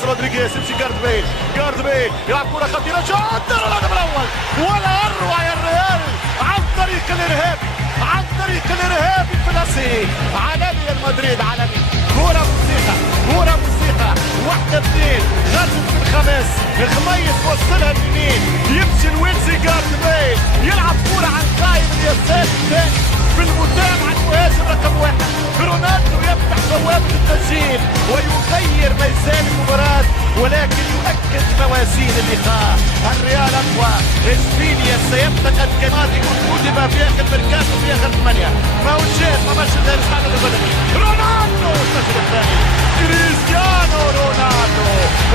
خامس رودريغيز يمشي جارد بيل يلعب كرة خطيرة شوط الهدف الأول ولا أروع يا الريال عن طريق الإرهابي الفلسطيني عالمي المدريد عالمي كرة موسيقى واحدة اثنين غزت من الخميس وصلها اليمين يمشي الويلزي جارد بيل يلعب كرة عن قائم اليسار بالمتابعة المهاجم رقم 1 رونالدو يفتح بوابة التسجيل ويغير ميزان المباراة ولكن يؤكد موازين اللقاء. الريال اقوى، اشبيليا سيفتقد كما يكون كتب في اخر ميركاتو في اخر 8 ما هو شيء ما ماشي الاسعاد البدني. رونالدو السجل الثاني كريستيانو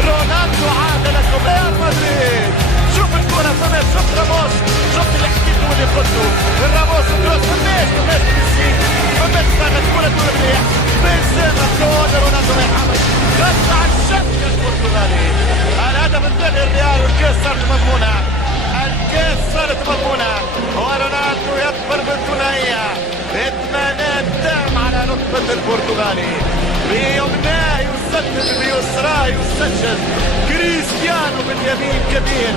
رونالدو عاد لكم ريال مدريد. شوف الكرة فماش، شوف راموس، شوف اللي حكيته واللي قلته راموس كروس فماش بالسين فماش فقط كرة تقول مليح بنزيما جول رونالدو ما يتحمل قطع الشبكة البرتغالي. الهدف الثاني الريال والكاس صارت مضمونة ورونالدو يظفر بالثنائية اطمئنان تام على رتبة البرتغالي بيمناه يسدد بيسراه يسجل كريستيانو باليمين كبير.